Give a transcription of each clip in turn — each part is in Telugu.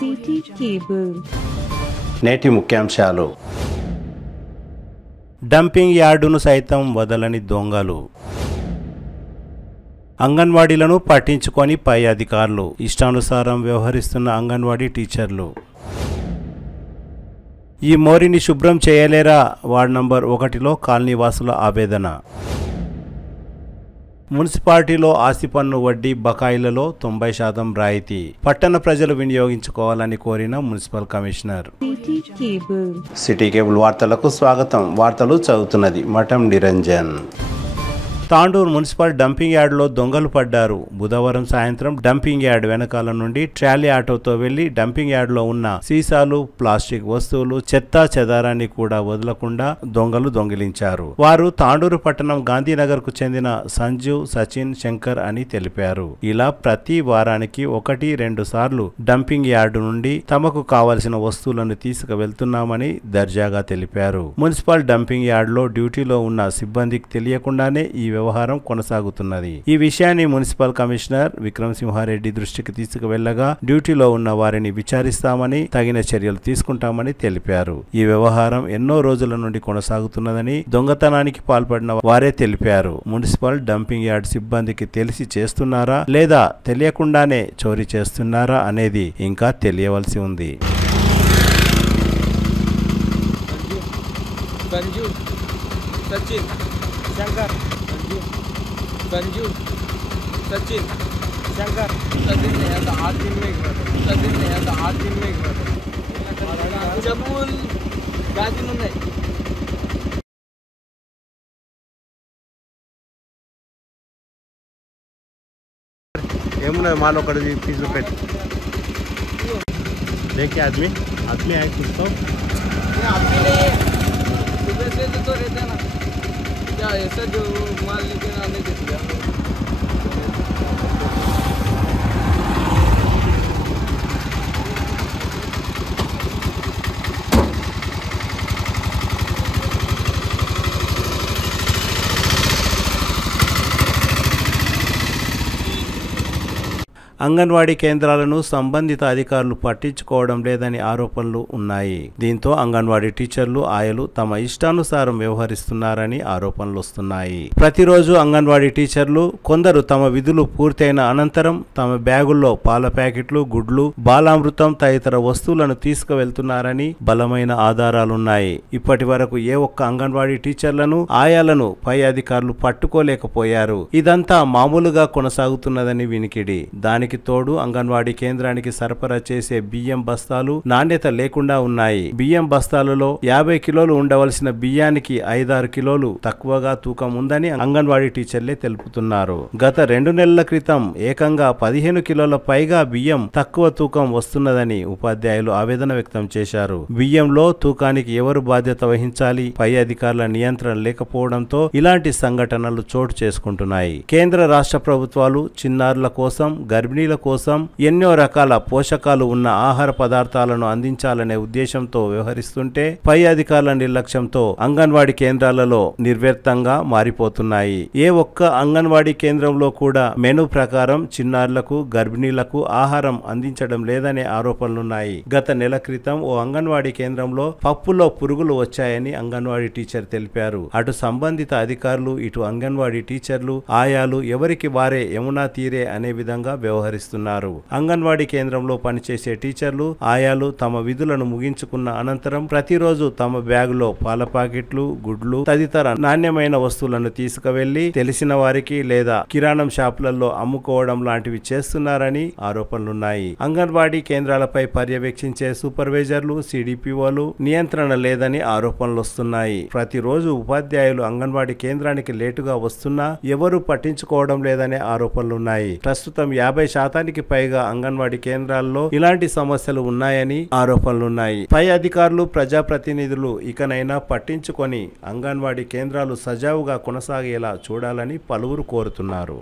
City cable. నేటి ముఖ్యాంశాలు. డంపింగ్ యార్డును సైతం వదలని దొంగలు. అంగన్వాడీలను పట్టించుకొని పై అధికారులు. ఇష్టానుసారం వ్యవహరిస్తున్న అంగన్వాడీ టీచర్లు. ఈ మోరిని శుభ్రం చేయలేరా? వార్డు నంబర్ 1లో కాలనీవాసుల ఆవేదన. మున్సిపాలిటీలో ఆస్తి పన్ను వడ్డీ బకాయిలలో 90% రాయితీ పట్టణ ప్రజలు వినియోగించుకోవాలని కోరిన మున్సిపల్ కమిషనర్. సిటీ కేబుల్ వార్తలకు స్వాగతం. వార్తలు చదువుతున్నది మఠం నిరంజన్. తాండూరు మున్సిపల్ డంపింగ్ యార్డులో దొంగలు పడ్డారు. బుధవారం సాయంత్రం డంపింగ్ యార్డ్ వెనకాల నుండి ట్రాలీ ఆటోతో వెళ్లి డంపింగ్ యార్డులో ఉన్న సీసాలు, ప్లాస్టిక్ వస్తువులు, చెత్తా చెదారాన్ని కూడా వదలకుండా దొంగలు దొంగిలించారు. వారు తాండూరు పట్టణం గాంధీనగర్ కు చెందిన సంజీవ్, సచిన్, శంకర్ అని తెలిపారు. ఇలా ప్రతి వారానికి 1-2 సార్లు డంపింగ్ యార్డు నుండి తమకు కావలసిన వస్తువులను తీసుకువెళ్తున్నామని దర్జాగా తెలిపారు. మున్సిపల్ డంపింగ్ యార్డులో డ్యూటీలో ఉన్న సిబ్బందికి తెలియకుండానే ఈ వ్యవహారం కొనసాగుతున్నది. ఈ విషయాన్ని మున్సిపల్ కమిషనర్ విక్రమసింహారెడ్డి దృష్టికి తీసుకువెళ్లగా డ్యూటీలో ఉన్న వారిని విచారిస్తామని, తగిన చర్యలు తీసుకుంటామని తెలిపారు. ఈ వ్యవహారం ఎన్నో రోజుల నుండి కొనసాగుతున్నదని దొంగతనానికి పాల్పడిన వారే తెలిపారు. మున్సిపల్ డంపింగ్ యార్డ్ సిబ్బందికి తెలిసి చేస్తున్నారా లేదా తెలియకుండానే చోరీ చేస్తున్నారా అనేది ఇంకా తెలియవలసి ఉంది. संजू, सचिन, शंकर, सचिन ने ऐसा 8 दिन में चप्पल गाजी नहीं ఏమున్నది మాలో ఒకటి ఫీజు పెట్టి देखिए आदमी आए कुछ तो आदमी नहीं है। सुबह से तो रहता ना क्या ऐसा जो माल लेके आने के लिए అంగన్వాడీ కేంద్రాలను సంబంధిత అధికారులు పట్టించుకోవడం లేదని ఆరోపణలు ఉన్నాయి. దీంతో అంగన్వాడీ టీచర్లు, ఆయలు తమ ఇష్టానుసారం వ్యవహరిస్తున్నారని ఆరోపణలు వస్తున్నాయి. ప్రతిరోజు అంగన్వాడీ టీచర్లు కొందరు తమ విధులు పూర్తయిన అనంతరం తమ బ్యాగుల్లో పాల ప్యాకెట్లు, గుడ్లు, బాలామృతం తదితర వస్తువులను తీసుకువెళ్తున్నారని బలమైన ఆధారాలున్నాయి. ఇప్పటి వరకు ఏ ఒక్క అంగన్వాడీ టీచర్లను, ఆయాలను పై అధికారులు పట్టుకోలేకపోయారు. ఇదంతా మామూలుగా కొనసాగుతున్నదని వినికిడి. దానికి తోడు అంగన్వాడీ కేంద్రానికి సరఫరా చేసే బియ్యం బస్తాలు నాణ్యత లేకుండా ఉన్నాయి. బియ్యం బస్తాలలో 50 కిలోలు ఉండవలసిన బియ్యానికి 5-6 కిలోలు తక్కువగా తూకం ఉందని అంగన్వాడీ టీచర్లే తెలుపుతున్నారు. గత 2 నెలల క్రితం ఏకంగా 15 కిలోల పైగా బియ్యం తక్కువ తూకం వస్తున్నదని ఉపాధ్యాయులు ఆవేదన వ్యక్తం చేశారు. బియ్యంలో తూకానికి ఎవరు బాధ్యత వహించాలి? పై అధికారుల నియంత్రణ లేకపోవడంతో ఇలాంటి సంఘటనలు చోటు చేసుకుంటున్నాయి. కేంద్ర రాష్ట్ర ప్రభుత్వాలు చిన్నారుల కోసం, గర్భిణీల కోసం ఎన్నో రకాల పోషకాలు ఉన్న ఆహార పదార్థాలను అందించాలనే ఉద్దేశంతో వ్యవహరిస్తుంటే పై అధికారుల నిర్లక్ష్యంతో అంగన్వాడీ కేంద్రాలలో నిర్వ్యర్థంగా మారిపోతున్నాయి. ఏ ఒక్క అంగన్వాడీ కేంద్రంలో కూడా మెనూ ప్రకారం చిన్నారులకు, గర్భిణీలకు ఆహారం అందించడం లేదనే ఆరోపణలున్నాయి. గత నెల క్రితం ఓ అంగన్వాడీ కేంద్రంలో పప్పులో పురుగులు వచ్చాయని అంగన్వాడీ టీచర్ తెలిపారు. అటు సంబంధిత అధికారులు, ఇటు అంగన్వాడీ టీచర్లు, ఆయాలు ఎవరికి వారే యమునా తీరే అనే విధంగా వ్యవహరిస్తున్నారు. అంగన్వాడీ కేంద్రంలో పనిచేసే టీచర్లు, ఆయాలు తమ విధులను ముగించుకున్న అనంతరం ప్రతిరోజు తమ బ్యాగులో పాల ప్యాకెట్లు, గుడ్లు తదితర నాణ్యమైన వస్తువులను తీసుకువెళ్లి తెలిసిన వారికి లేదా కిరాణం షాపులలో అమ్ముకోవడం లాంటివి చేస్తున్నారని ఆరోపణలున్నాయి. అంగన్వాడీ కేంద్రాలపై పర్యవేక్షించే సూపర్వైజర్లు, సిడిపిఓలు నియంత్రణ లేదని ఆరోపణలు వస్తున్నాయి. ప్రతిరోజు ఉపాధ్యాయులు అంగన్వాడీ కేంద్రానికి లేటుగా వస్తున్నా ఎవరూ పట్టించుకోవడం లేదనే ఆరోపణలున్నాయి. ప్రస్తుతం 50% పైగా అంగన్వాడీ కేంద్రాల్లో ఇలాంటి సమస్యలు ఉన్నాయని ఆరోపణలున్నాయి. పై అధికారులు, ప్రజాప్రతినిధులు ఇకనైనా పట్టించుకొని అంగన్వాడీ కేంద్రాలు సజావుగా కొనసాగేలా చూడాలని పలువురు కోరుతున్నారు.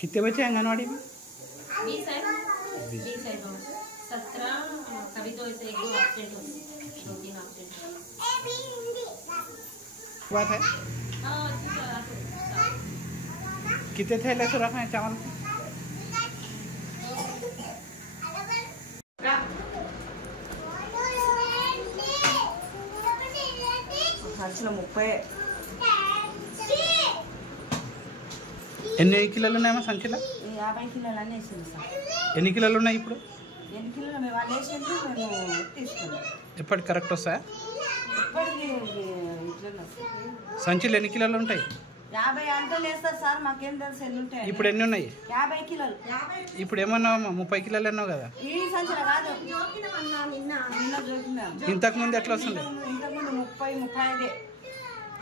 कितने बच्चे आंगनवाड़ी में? 20 है। 17 कभी तो ऐसे 1-2 एब्सेंट होते हैं, 2-3 एब्सेंट। बात है हाँ कितने थैले से रखना है चावल సంచిలో 30 ఎన్ని కిలోలు ఉన్నాయమ్మా సంచిలో 50 కిలోలు అన్నీ వేసింది సార్. ఎన్ని కిలోలు ఉన్నాయి ఇప్పుడు ఎన్ని కిలోలు మేము వాళ్ళు వేసింది మేము తీసుకున్నాం. ఎప్పటికి కరెక్ట్ వస్తాయా ఇప్పటికి ఇట్లా సంచిలో ఎన్ని కిలోలు ఉంటాయి 50 అంటలు వేస్తారు సార్, మాకేం తెలుసు ఎన్ని ఉంటాయి. ఇప్పుడు ఎన్ని ఉన్నాయి 50 కిలోలు. ఇప్పుడు ఏమన్నావమ్మా 30 కిలోలు అన్నావు కదా ఈ సంచులు కాదు, నిన్న చూపినాం. ఇంతకు ముందు ఎట్లా వస్తుంది ఇంతకుముందు 30-35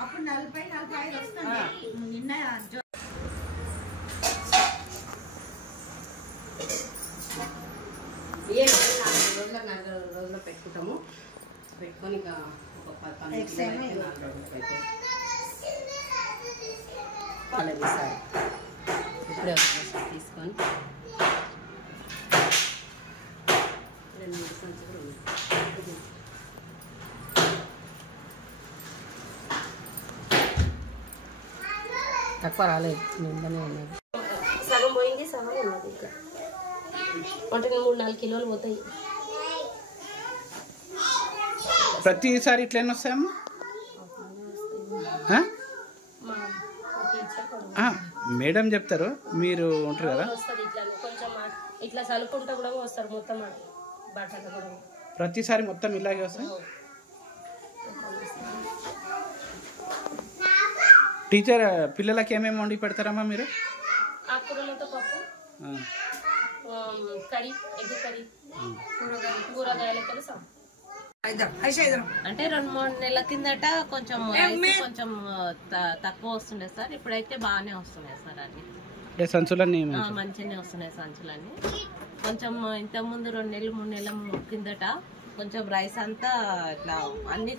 అప్పుడు 40-45 వస్తుంది. నిన్న ఏ 4 రోజుల్లో పెట్టుకుంటాము. పెట్టుకొని ఇక ఒక 12 అలాగే సార్ ఇప్పుడే ఒకసారి తీసుకొని 2-3 సంచులు ఉన్నాయి. తక్కువ రాలేదు, నిందనే ఉన్నది. సగం పోయింది, సగం ఉన్నది. ఇంకా అంటే 3-4 కిలోలు పోతాయి. ప్రతిసారి ఇట్లా ఎన్ని వస్తాయమ్మా మేడం చెప్తారు, మీరు ఉంటారు కదా వస్తుంది ఇట్లా కొంచెం ఇట్లా చల్లుకుంటా కూడా వస్తారు మొత్తం బట్టలు కూడా. ప్రతిసారి మొత్తం ఇలాగే వస్తాయి. టీచర్ పిల్లలకి ఏమేమి వండి పెడతారమ్మా మీరు ఆకుకూరలతో పప్పు, కర్రీ, ఎగ్ కర్రీ, కూరగాయలతో సహా. అంటే 2-3 నెలల కిందట కొంచెం కొంచెం తక్కువ వస్తుండే సార్, ఇప్పుడైతే బాగానే వస్తున్నాయి సార్ అన్ని. అంటే సంచులన్నీ మంచిగానే వస్తున్నాయి సంచులన్నీ. కొంచెం ఇంతకుముందు 2 నెలలు 3 నెలల కిందట కొంచెం రైస్ అంతా ఇట్లా అన్ని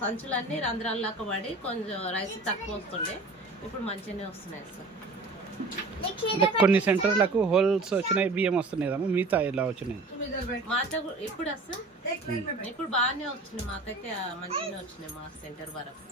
సంచులన్నీ రంధ్రాల్లాగా పడి కొంచెం రైస్ తక్కువ వస్తుండే, ఇప్పుడు మంచిగానే వస్తున్నాయి సార్. కొన్ని సెంటర్లకు హోల్స్ వచ్చినాయి, బియ్యం వస్తున్నాయి కదమ్మా, మిగతా ఇలా వచ్చినాయి మాతో ఇప్పుడు వస్తాం. ఇప్పుడు బాగానే వచ్చినాయి, మాకైతే మంచిగానే వచ్చినాయి మా సెంటర్ వరకు.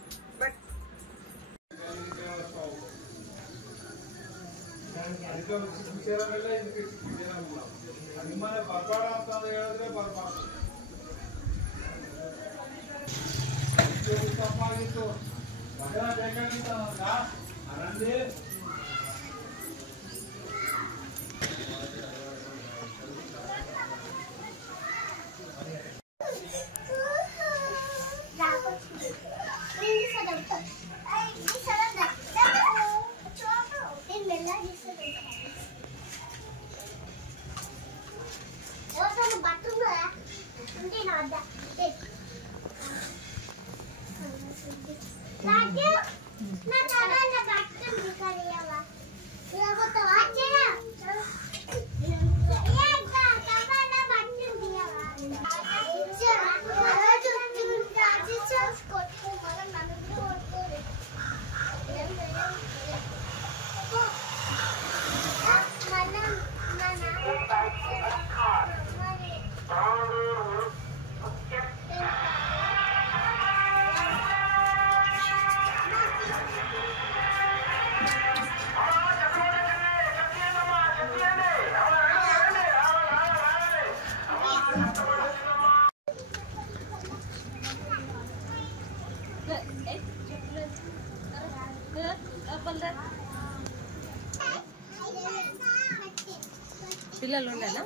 పిల్లలు ఉండేనా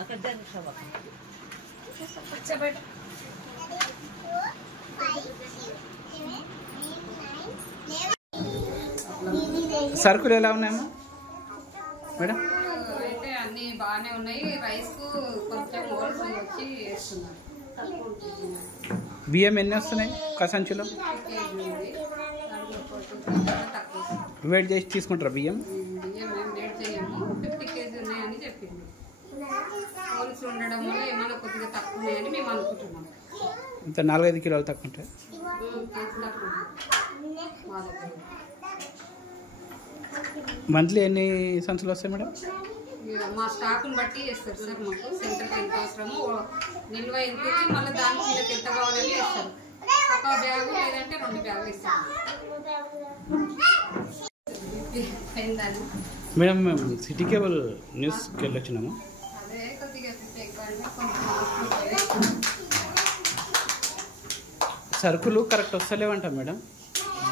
అక్కడ సరుకులు ఎలా ఉన్నాయమ్మా మేడం? అయితే అన్ని బాగానే ఉన్నాయి. రైస్ కొంచెం హోల్సేల్ వచ్చి వేస్తున్నారు. బియ్యం ఎన్ని వస్తున్నాయి ఒక సంచిలో? వెయిట్ చేసి తీసుకుంటారా బియ్యం? బియ్యం ఏం వెయిట్ చేయము, 50 కేజీ ఉన్నాయని చెప్పింది. హోల్స్ ఉండడం వల్ల ఏమైనా కొద్దిగా తక్కువ ఉన్నాయని మేము అనుకుంటున్నాం. ఇంత 4-5 కిలోలు తక్కువ ఉంటాయి. కేజీ తక్కువ. మా దగ్గర మంత్లీ ఎన్ని సంచులు వస్తాయి మేడం? మా స్టాక్ని బట్టి చేస్తారు సార్. మాకు సెంటర్కి ఎంత అవసరమో నిల్వ ఎంత ఇచ్చి మళ్ళీ దానికి వీళ్ళకి ఎంత కావాలని ఇస్తారు. ఒక బ్యాగు లేదంటే 2 బ్యాగులు ఇస్తాం. మేడం మేము సిటీ కేబుల్ న్యూస్కి వెళ్ళొచ్చినాము. అదే కొద్దిగా ఎక్కువ అంటే కొంచెం సరుకులు కరెక్ట్ వస్తలేవంట మేడం.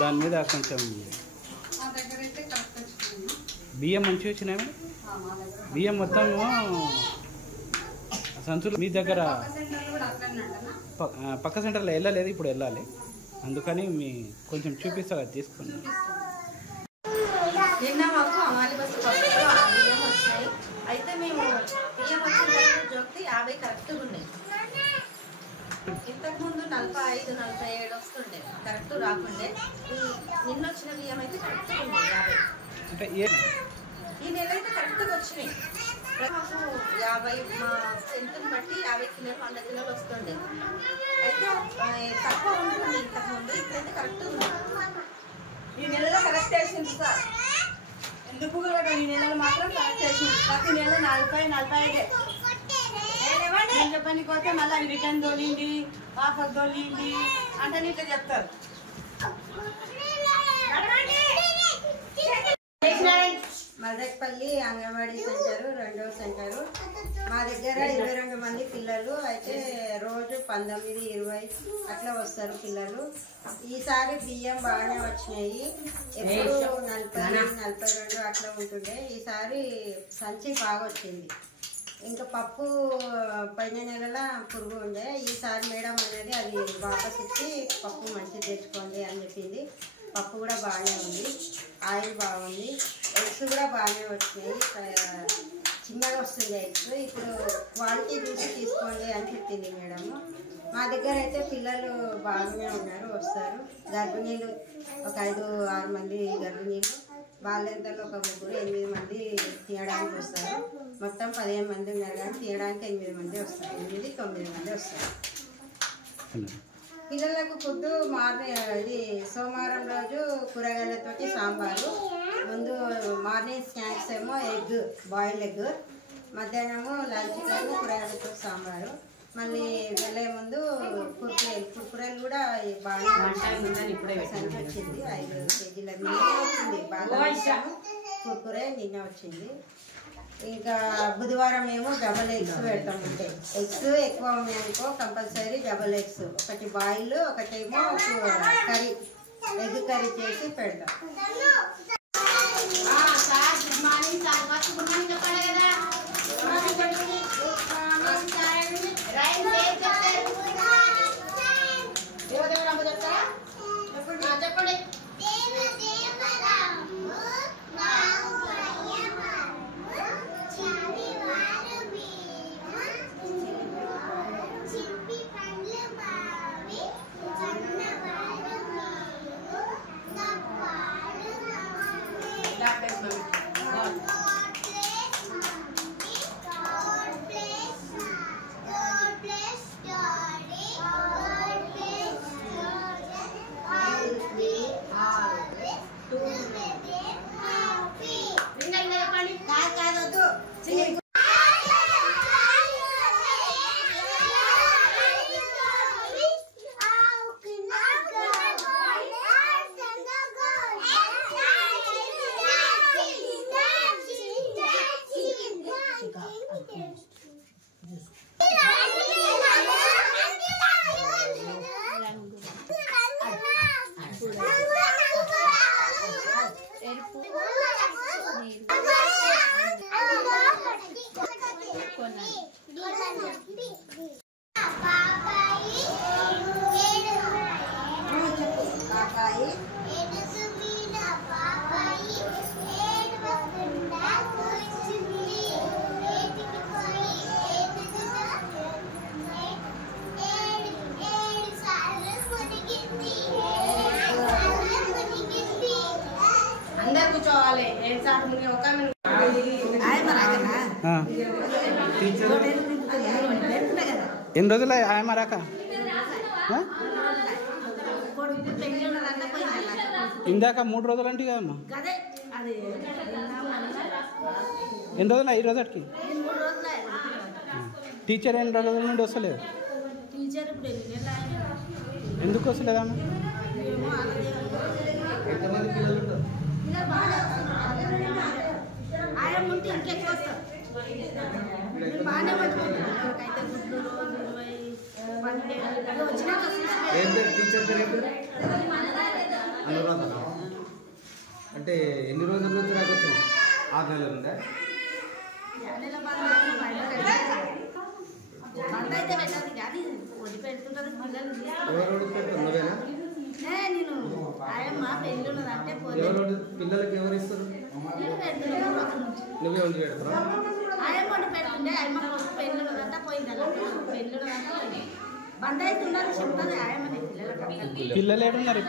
దాని మీద కొంచెం మా దగ్గర అయితే కరెక్ట్ వచ్చింది. బియ్యం మంచిగా వచ్చినాయి మేడం. మా దగ్గర బియ్యం మొత్తము సంచులు మీ దగ్గర సెంటర్లు కూడా అట్లనే అంటనా? పక్క సెంటర్లో వెళ్ళలేదు, ఇప్పుడు వెళ్ళాలి. అందుకని మీ కొంచెం చూపిస్తారా తీసుకుని. నిన్న మాకు అమాలి బస్సు పప్పులో బియ్యం వచ్చాయి. అయితే మేము బియ్యం వచ్చిన జోక్తి 50 కరెక్ట్గా ఉన్నాయి. ఇంతకుముందు 45, 47 వస్తుండే, కరెక్ట్ రాకుండే. నిన్న వచ్చిన బియ్యం అయితే కరెక్ట్గా ఉన్నాయి 50. అంటే ఈ నెల అయితే కరెక్ట్గా వచ్చినాయి. మాకు 50 మా స్ట్రెంత్ని బట్టి 50 కిలోలు 100 కిలోలు వస్తుండే. అయితే తక్కువ ఉంటుంది ఇంతకుముందు, ఇప్పుడైతే కరెక్ట్ ఉంది. ఈ నెలలో కరెక్ట్ వేసింది సార్. ఎందుకు ఈ నెలలో మాత్రం కరెక్ట్ వేసింది. ప్రతి నెల 40, 45 చెప్పని పోతే మళ్ళీ అవి రిటర్న్ తోలింది, వాపస్ తోలింది అంటే ఇట్లా చెప్తారు. మదక్పల్లి అంగన్వాడీ సెంటరు 2వ సెంటరు. మా దగ్గర 22 మంది పిల్లలు అయితే రోజు 19, 20 అట్లా వస్తారు పిల్లలు. ఈసారి బియ్యం బాగానే వచ్చినాయి. ఎప్పుడు 40, 42 అట్లా ఉంటుండే. ఈసారి సంచి బాగా వచ్చింది. ఇంకా పప్పు పోయిన నెలలో పురుగు ఉండే. ఈసారి మేడం అనేది అది వాపస్ ఇచ్చి పప్పు మంచిగా తెచ్చుకోండి అని చెప్పింది. పప్పు కూడా బాగానే ఉంది, ఆయిల్ బాగుంది, ఎగ్స్ కూడా బాగానే వచ్చినాయి. చిన్నగా వస్తుంది ఎగ్స్. ఇప్పుడు క్వాలిటీ చూసి తీసుకోండి అని చెప్పింది మేడం. మా దగ్గర అయితే పిల్లలు బాగానే ఉన్నారు, వస్తారు. గర్భిణీలు ఒక 5, 6 మంది గర్భిణీలు, బాల్యంతలో ఒక 3, 8 మంది తీయడానికి వస్తారు. మొత్తం 15 మంది ఉన్నారు, కానీ తీయడానికి 8 మంది వస్తారు. 8, 9 మంది వస్తారు. పిల్లలకు ఫుడ్ ఇది సోమవారం రోజు కూరగాయలతోటి సాంబారు. ముందు మార్నింగ్ స్నాక్స్ ఏమో ఎగ్, బాయిల్డ్ ఎగ్. మధ్యాహ్నము లంచ్ టైము కూరగాయలతో సాంబారు. మళ్ళీ వెళ్ళే ముందు కుర్కురేలు కూడా బాగా సంచి వచ్చింది. 5 కేజీల నిన్న వచ్చింది. బాగా ఇష్టము కుర్కురే నిన్న వచ్చింది. ఇంకా బుధవారం ఏమో డబల్ ఎగ్స్ పెడతాం. ఉంటే ఎగ్స్ ఎక్కువ ఉన్నాయనుకో కంపల్సరీ డబల్ ఎగ్స్, ఒకటి బాయిల్, ఒకటేమో కర్రీ, ఎగ్ కర్రీ చేసి పెడతాం. Good morning sir. First good morning చెప్పాలి కదా. చెప్పండి. అందరు కూర్చోవాలి. ఎన్ని రోజులు ఆయమ్మ రాక? కొడుకు పెళ్ళి ఉన్నదంటే పోయింది. ఇందాక 3 రోజులు అంటే కదమ్మా ఎన్ని రోజులు 5 రోజులకి టీచర్ ఎన్ని రోజుల నుండి వస్తలేదు ఎందుకు వస్తలేదమ్మా అంటే ఎన్ని రోజుల నుంచి నాకు వచ్చింది 6 నెలల నుండే పిల్లలకి ఎవరు ఇస్తారు నువ్వే వండి పెడతారా పిల్లలు ఏడున్నారు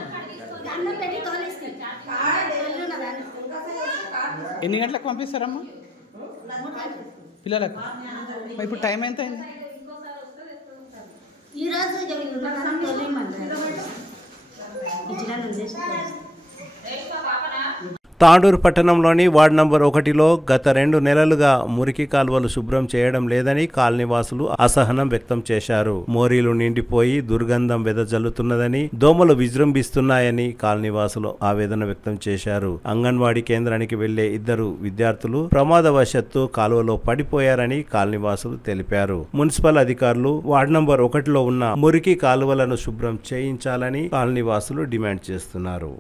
ఎన్ని గంటలకు పంపిస్తారమ్మా పిల్లలకు ఇప్పుడు టైం ఎంత అయింది తాండూరు పట్టణంలోని వార్డు నంబర్ 1లో గత 2 నెలలుగా మురికి కాలువలు శుభ్రం చేయడం లేదని కాలనీవాసులు అసహనం వ్యక్తం చేశారు. మోరీలు నిండిపోయి దుర్గంధం వెదజల్లుతున్నదని, దోమలు విజృంభిస్తున్నాయని కాలనీవాసులు ఆవేదన వ్యక్తం చేశారు. అంగన్వాడీ కేంద్రానికి వెళ్లే 2 విద్యార్థులు ప్రమాదవశాత్తు కాలువలో పడిపోయారని కాలనీవాసులు తెలిపారు. మున్సిపల్ అధికారులు వార్డు నంబర్ 1లో ఉన్న మురికి కాలువలను శుభ్రం చేయించాలని కాలనీవాసులు డిమాండ్ చేస్తున్నారు.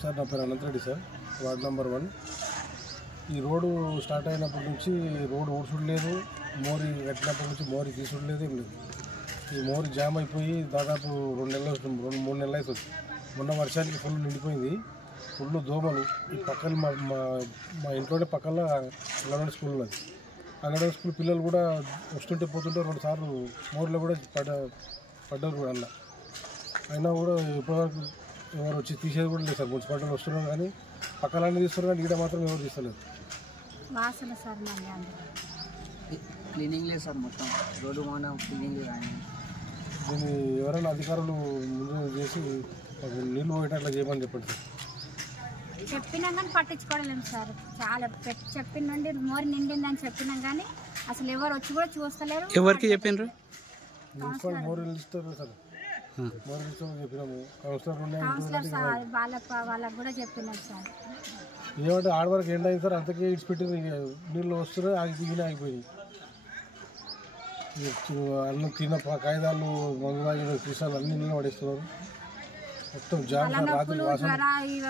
సార్ నా పేరు అనంతరెడ్డి సార్, వార్డ్ నెంబర్ 1. ఈ రోడ్డు స్టార్ట్ అయినప్పటి నుంచి రోడ్డు ఊడ్చుడు లేదు, మోరీ కట్టినప్పటి నుంచి మోరీ తీసుడు లేదు, ఏం లేదు. ఈ మోరీ జామ్ అయిపోయి దాదాపు 2 నెలలు వస్తుంది, 2-3 నెలలు అవుతుంది. మొన్న వర్షానికి ఫుల్ నిండిపోయింది, ఫుల్ దోమలు. ఈ పక్కన మా ఇంట్లోనే పక్కన అంగన్వాడీ స్కూల్ ఉన్నది. అంగన్వాడీ స్కూల్ పిల్లలు కూడా వస్తుంటే పోతుంటే 2 సార్లు మోరీలో కూడా పడ్డారు కూడా అలా. అయినా కూడా ఇప్పటివరకు ఎవరు వచ్చి తీసేది కూడా లేదు సార్. మున్సిపాలిటీలో వస్తున్నారు కానీ పక్కలన్నీ తీస్తున్నారు కానీ ఈడ మాత్రం ఎవరు తీస్తలేదు. వాసన సార్ క్లీనింగ్ లేదు సార్, మొత్తం రోడ్డు మన క్లీనింగ్ లేదు. దీన్ని ఎవరైనా అధికారులు ముందు చేసి నీళ్ళు పోయేటట్లా చేయమని చెప్పండి సార్. చెప్పినా కానీ పట్టించుకోవడం సార్. చాలా చెప్పిన నుండి మోరి నిండిందని చెప్పినాం కానీ అసలు ఎవరు వచ్చి కూడా చూస్తలేరు. ఎవరికి చెప్పిండ్రు? మున్సిపల్ మోరీలు ఇస్తారు సార్, మోరీలు ఇస్తామని చెప్పినాము. కౌన్సిలర్ వాళ్ళకు కూడా చెప్పినాం సార్. ఏమంటే ఆడవరకు ఎండ అయింది సార్, అంతకే ఇడిచిపెట్టింది. నీళ్ళు వస్తున్నాయి, ఆగిపోయినాయి. అన్నం తిన్న కాగితాలు, మందు తాగిన సీసాలు అన్ని నీళ్ళు పడేస్తున్నారు. మొత్తం జామ్ రాత్రి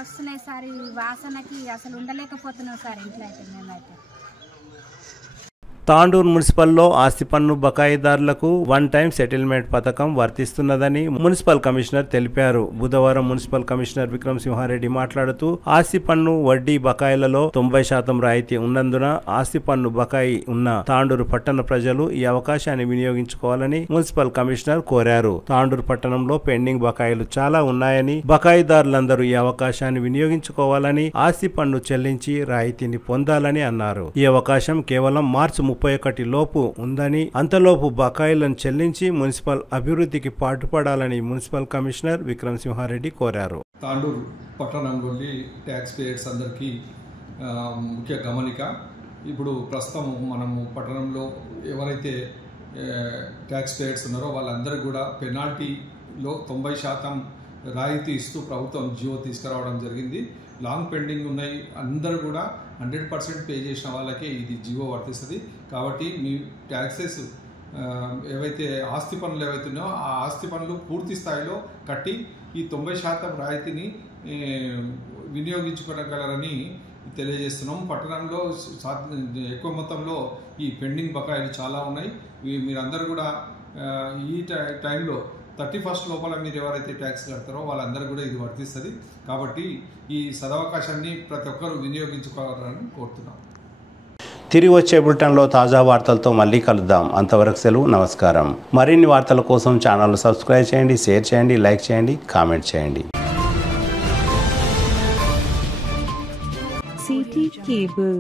వస్తున్నాయి సార్. ఈ వాసనకి అసలు ఉండలేకపోతున్నాం సార్ ఇంట్లో అయితే మేమైతే. తాండూరు మున్సిపల్లో ఆస్తి పన్ను బకాయిదారులకు 1 టైం సెటిల్మెంట్ పథకం వర్తిస్తున్నదని మున్సిపల్ కమిషనర్ తెలిపారు. బుధవారం మున్సిపల్ కమిషనర్ విక్రమ్ సింహారెడ్డి మాట్లాడుతూ ఆస్తి పన్ను వడ్డీ బకాయిలలో 90% రాయితీ ఉన్నందున ఆస్తి పన్ను బకాయి ఉన్న తాండూరు పట్టణ ప్రజలు ఈ అవకాశాన్ని వినియోగించుకోవాలని మున్సిపల్ కమిషనర్ కోరారు. తాండూరు పట్టణంలో పెండింగ్ బకాయిలు చాలా ఉన్నాయని, బకాయిదారులందరూ ఈ అవకాశాన్ని వినియోగించుకోవాలని, ఆస్తి పన్ను చెల్లించి రాయితీని పొందాలని అన్నారు. ఈ అవకాశం కేవలం మార్చి 31 లోపు ఉందని, అంతలోపు బకాయిలను చెల్లించి మున్సిపల్ అభివృద్ధికి పాటుపడాలని మున్సిపల్ కమిషనర్ విక్రమ్ సింహారెడ్డి కోరారు. తాండూరు పట్టణంలోని ట్యాక్స్ పేయర్స్ అందరికీ ముఖ్య గమనిక. ఇప్పుడు ప్రస్తుతం మనము పట్టణంలో ఎవరైతే ట్యాక్స్ పేయర్స్ ఉన్నారో వాళ్ళందరూ కూడా పెనాల్టీలో 90% రాయితీ ఇస్తూ ప్రభుత్వం జియో తీసుకురావడం జరిగింది. లాంగ్ పెండింగ్ ఉన్నాయి అందరూ కూడా 100% పే చేసిన వాళ్ళకే ఇది జియో వర్తిస్తుంది. కాబట్టి మీ ట్యాక్సెస్ ఏవైతే ఆస్తి పన్నులు ఏవైతే ఉన్నాయో ఆ ఆస్తి పన్నులు పూర్తి స్థాయిలో కట్టి ఈ 90% రాయితీని వినియోగించుకోగలరని తెలియజేస్తున్నాం. పట్టణంలో ఎక్కువ మొత్తంలో ఈ పెండింగ్ బకాయిలు చాలా ఉన్నాయి. మీరందరూ కూడా ఈ టైంలో 31st లోపల మీరు ఎవరైతే ట్యాక్స్ కడతారో వాళ్ళందరూ కూడా ఇది వర్తిస్తుంది. కాబట్టి ఈ సదవకాశాన్ని ప్రతి ఒక్కరూ వినియోగించుకోవాలని కోరుతున్నాం. తిరిగి వచ్చే బులెటిన్లో తాజా వార్తలతో మళ్ళీ కలుద్దాం. అంతవరకు సెలవు, నమస్కారం. మరిన్ని వార్తల కోసం ఛానల్ సబ్స్క్రైబ్ చేయండి, షేర్ చేయండి, లైక్ చేయండి, కామెంట్ చేయండి. CT Cable